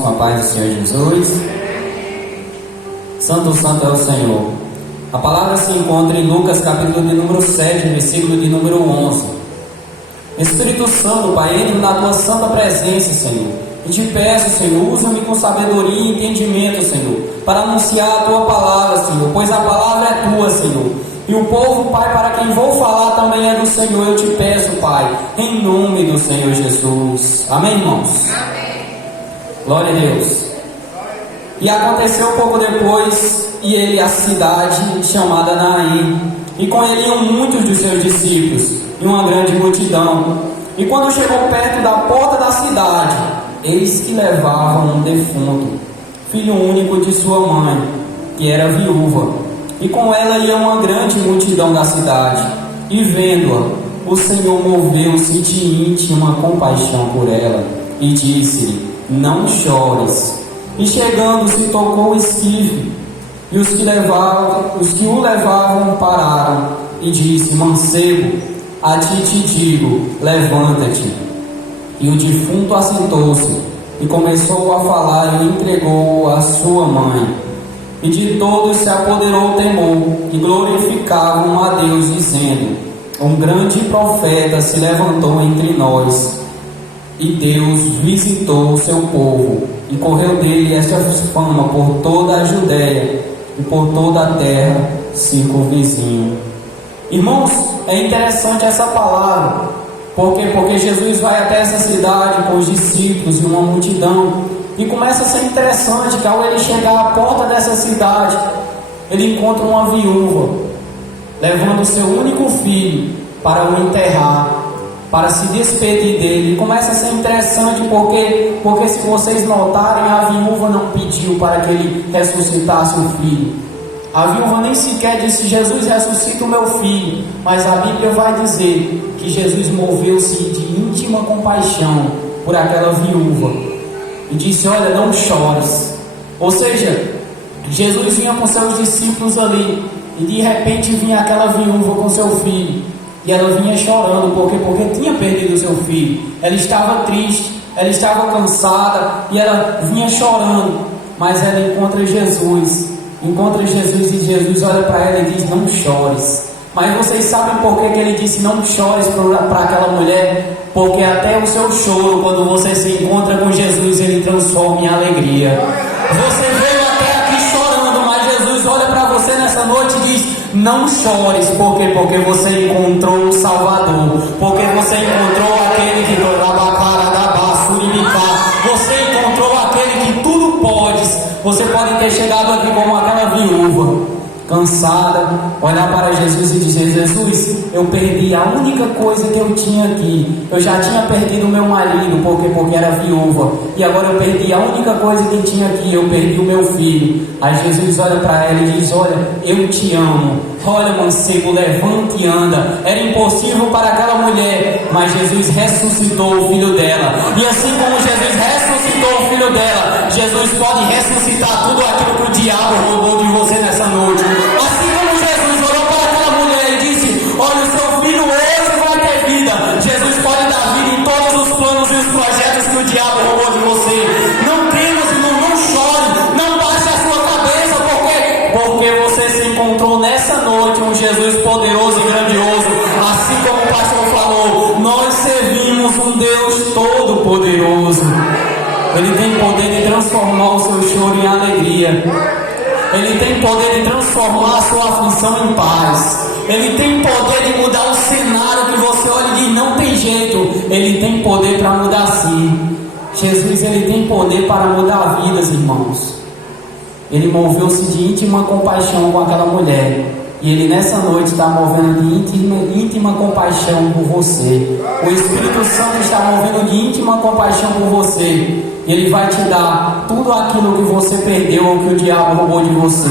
com a paz do Senhor Jesus. Santo, santo é o Senhor. A palavra se encontra em Lucas capítulo de número 7, versículo de número 11. Espírito Santo, Pai, entre na tua santa presença, Senhor. E te peço, Senhor, usa-me com sabedoria e entendimento, Senhor, para anunciar a tua palavra, Senhor, pois a palavra é tua, Senhor. E o povo, Pai, para quem vou falar também é do Senhor. Eu te peço, Pai, em nome do Senhor Jesus. Amém, irmãos? Amém. Glória a Deus. E aconteceu pouco depois, e ele a cidade chamada Naim, e com ele iam muitos dos seus discípulos, e uma grande multidão. E quando chegou perto da porta da cidade, eis que levavam um defunto, filho único de sua mãe, que era viúva. E com ela ia uma grande multidão da cidade. E vendo-a, o Senhor moveu-se de íntima compaixão por ela, e disse-lhe: não chores. E chegando-se, tocou o esquife, e os que o levavam pararam, e disse: mancebo, a ti te digo, levanta-te. E o defunto assentou-se, e começou a falar, e entregou-o à sua mãe. E de todos se apoderou o temor, e glorificavam a Deus, dizendo: um grande profeta se levantou entre nós, e Deus visitou o seu povo, e correu dele esta fama por toda a Judéia, e por toda a terra circunvizinha. Irmãos, é interessante essa palavra. Por quê? Porque Jesus vai até essa cidade com os discípulos e uma multidão. E começa a ser interessante que ao ele chegar à porta dessa cidade, ele encontra uma viúva, levando o seu único filho para o enterrar, para se despedir dele. E começa a ser interessante porque se vocês notarem, a viúva não pediu para que ele ressuscitasse o filho. A viúva nem sequer disse: Jesus, ressuscita o meu filho. Mas a Bíblia vai dizer que Jesus moveu-se de íntima compaixão por aquela viúva e disse: olha, não chores. Ou seja, Jesus vinha com seus discípulos ali, e de repente vinha aquela viúva com seu filho, e ela vinha chorando, porque tinha perdido seu filho. Ela estava triste, ela estava cansada, e ela vinha chorando. Mas ela encontra Jesus, e Jesus olha para ela e diz: não chores. Mas vocês sabem por que ele disse não chores para aquela mulher? Porque até o seu choro, quando você se encontra com Jesus, ele transforma em alegria. Você veio até aqui chorando, mas Jesus olha para você nessa noite e diz: não chores. Por quê? Porque você encontrou o Salvador. Porque você encontrou aquele que você encontrou aquele que tudo pode. Você pode ter chegado aqui como aquela viúva, cansada, olhar para Jesus e dizer: Jesus, eu perdi a única coisa que eu tinha aqui. Eu já tinha perdido o meu marido, porque era viúva, e agora eu perdi a única coisa que tinha aqui, eu perdi o meu filho. Aí Jesus olha para ela e diz: olha, eu te amo. Olha, mancebo, levanta e anda. Era impossível para aquela mulher, mas Jesus ressuscitou o filho dela. E assim como Jesus ressuscitou o filho dela, Jesus pode ressuscitar tudo aquilo que o diabo roubou de você nessa noite. Assim como Jesus olhou para aquela mulher e disse: olha, o seu filho hoje vai ter vida. Jesus pode dar vida em todos os planos e os projetos que o diabo roubou de você. Não temas, irmão, não chore, não baixe a sua cabeça, porque você se encontrou nessa noite um Jesus poderoso e grandioso. Assim como o pastor falou, nós servimos um Deus todo-poderoso. Ele tem poder de transformar o seu choro em alegria. Ele tem poder de transformar a sua aflição em paz. Ele tem poder de mudar o cenário que você olha e diz: não tem jeito. Ele tem poder para mudar sim. Jesus, ele tem poder para mudar vidas, irmãos. Ele moveu-se de íntima compaixão com aquela mulher, e ele nessa noite está movendo de íntima compaixão por você. O Espírito Santo está movendo de íntima compaixão por você. E ele vai te dar tudo aquilo que você perdeu ou que o diabo roubou de você.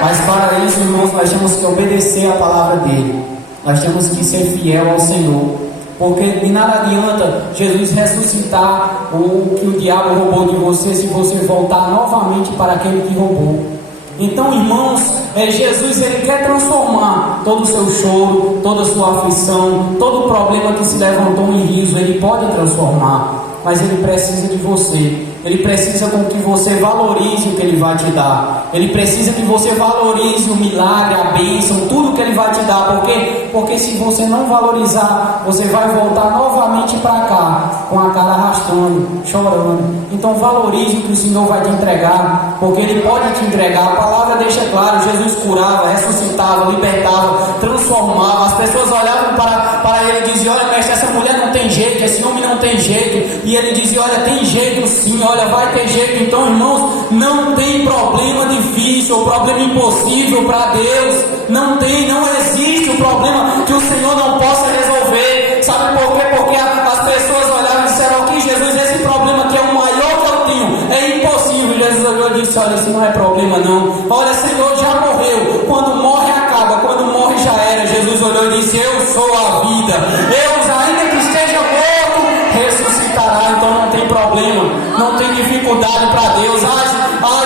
Mas para isso, irmãos, nós temos que obedecer a palavra dele. Nós temos que ser fiel ao Senhor. Porque de nada adianta Jesus ressuscitar o que o diabo roubou de você se você voltar novamente para aquele que roubou. Então, irmãos, Jesus, ele quer transformar todo o seu choro, toda a sua aflição, todo o problema que se levantou em riso. Ele pode transformar, mas ele precisa de você. Ele precisa com que você valorize o que Ele vai te dar. Ele precisa que você valorize o milagre, a bênção, tudo que Ele vai te dar. Por quê? Porque se você não valorizar, você vai voltar novamente para cá, com a cara arrastando, chorando. Então valorize o que o Senhor vai te entregar, porque Ele pode te entregar. A palavra deixa claro, Jesus curava, ressuscitava, libertava, transformava. As pessoas olhavam para Ele e diziam: olha, mestre, essa mulher não tem jeito, esse homem não tem jeito. E Ele dizia: olha, tem jeito sim, olha, vai ter jeito. Então, irmãos, não tem problema difícil, problema impossível para Deus. Não tem, não existe um problema que o Senhor não possa resolver. Sabe por quê? Porque as pessoas olharam e disseram: aqui, Jesus, esse problema que é o maior que eu tenho, é impossível. Jesus olhou e disse: olha, isso não é problema não. Olha, Senhor, já morreu. Quando morre, acaba. Quando morre, já era. Jesus olhou e disse: eu sou a vida. Eu, ainda que esteja morto, ressuscitará. Então não tem problema, não tem dificuldade para Deus.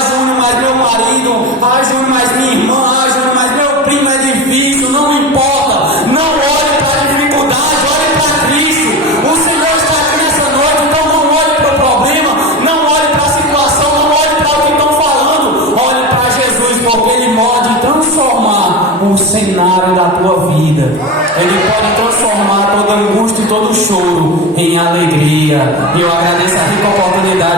Júnior, mas meu marido, Júnior, mas minha irmã, Júnior, mas meu primo é difícil. Não importa, não olhe para a dificuldade, olhe para Cristo. O Senhor está aqui nessa noite, então não olhe para o problema, não olhe para a situação, não olhe para o que estão falando, olhe para Jesus, porque Ele pode transformar o cenário da tua vida. Ele pode transformar toda angústia e todo choro em alegria. E eu agradeço a rica oportunidade.